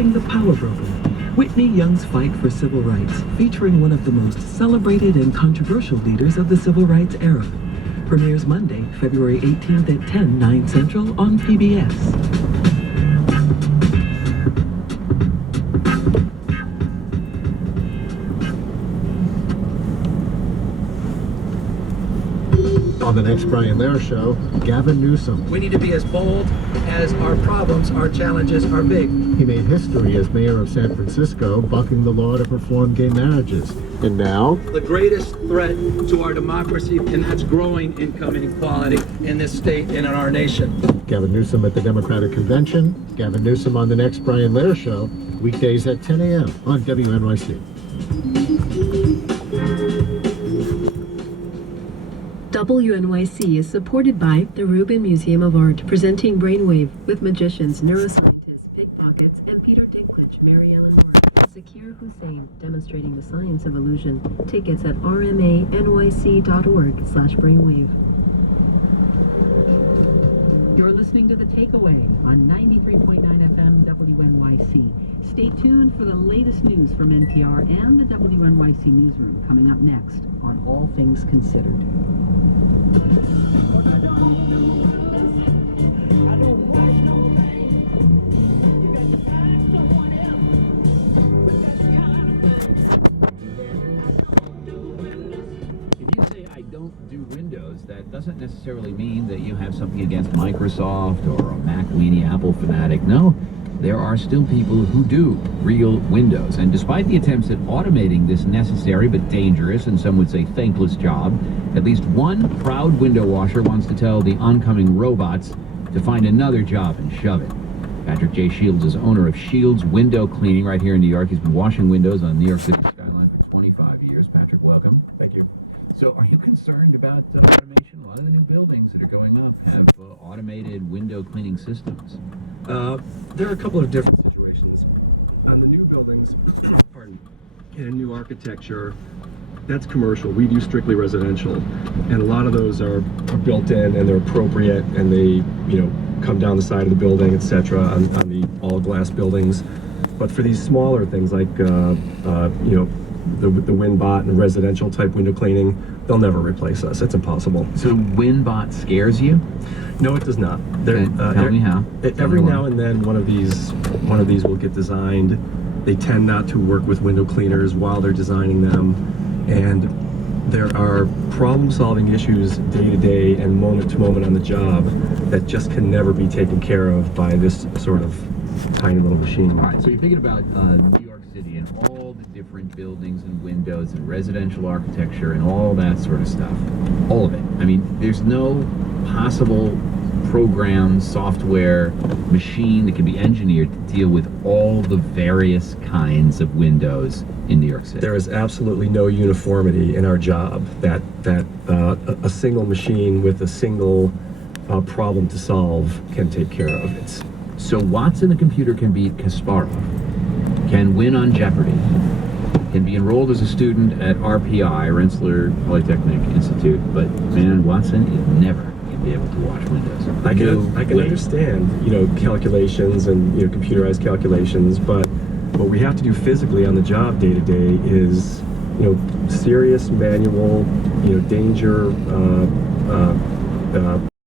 The Power Broker, Whitney Young's Fight for Civil Rights, featuring one of the most celebrated and controversial leaders of the civil rights era. Premieres Monday, February 18th at 10, 9 Central on PBS. On the next Brian Lehrer Show, Gavin Newsom. We need to be as bold as our problems, our challenges are big. He made history as mayor of San Francisco, bucking the law to perform gay marriages. And now, The greatest threat to our democracy, and that's growing income inequality in this state and in our nation. Gavin Newsom at the Democratic Convention. Gavin Newsom on the next Brian Lehrer Show, weekdays at 10 a.m. on WNYC. WNYC is supported by the Rubin Museum of Art, presenting Brainwave with magicians, neuroscientists, pickpockets, and Peter Dinklage, Mary Ellen Moore, and Zakir Hussain, demonstrating the science of illusion. Tickets at rmanyc.org/brainwave. You're listening to The Takeaway on 93.9 FM WNYC. Stay tuned for the latest news from NPR and the WNYC Newsroom coming up next on All Things Considered. That doesn't necessarily mean that you have something against Microsoft or a Mac weenie Apple fanatic. No, there are still people who do real Windows. And despite the attempts at automating this necessary but dangerous and some would say thankless job, at least one proud window washer wants to tell the oncoming robots to find another job and shove it. Patrick J. Shields is owner of Shields Window Cleaning right here in New York. He's been washing windows on New York City skyline for 25 years. Patrick, welcome. Thank you. So are you concerned about automation? A lot of the new buildings that are going up have automated window cleaning systems. There are a couple of different situations. On the new buildings, pardon, in a new architecture, that's commercial. We do strictly residential. And a lot of those are built in and they're appropriate and they, come down the side of the building, etc. on the all glass buildings. But for these smaller things like, the WinBot and residential type window cleaning, they'll never replace us. It's impossible. So WinBot scares you? No, it does not. Tell me how. Every now and then, one of these will get designed. They tend not to work with window cleaners while they're designing them, and there are problem-solving issues day to day and moment to moment on the job that just can never be taken care of by this sort of tiny little machine. All right. So you're thinking about New York City and all the different buildings and windows and residential architecture and all that sort of stuff. All of it. I mean, there's no possible program, software, machine that can be engineered to deal with all the various kinds of windows in New York City. There is absolutely no uniformity in our job that a single machine with a single problem to solve can take care of. So Watson the computer can beat Kasparov, can win on Jeopardy, can be enrolled as a student at RPI, Rensselaer Polytechnic Institute, but man, Watson is never going to be able to watch Windows. I can understand, calculations and computerized calculations, but what we have to do physically on the job day to day is, serious manual, danger,